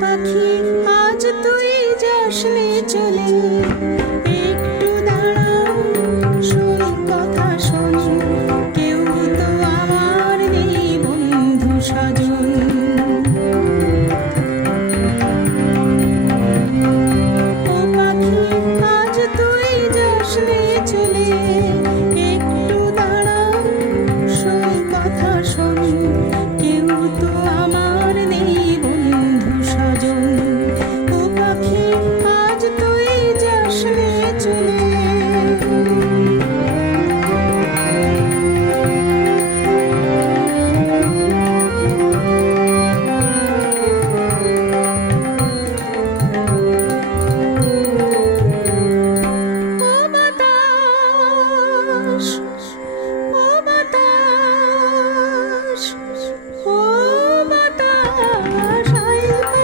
পাখি, আজ তুই যাসনে চলে। একটু দাঁড়া শোন কথা শোন। কেউ তো আমার নেই আজ তুই যাসনে চলে।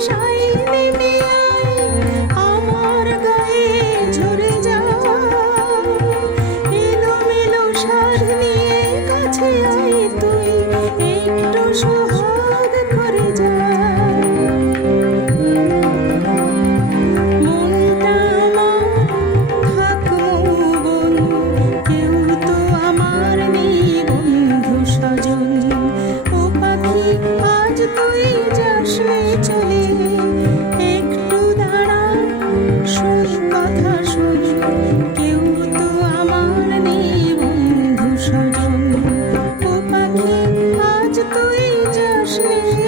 谁是你。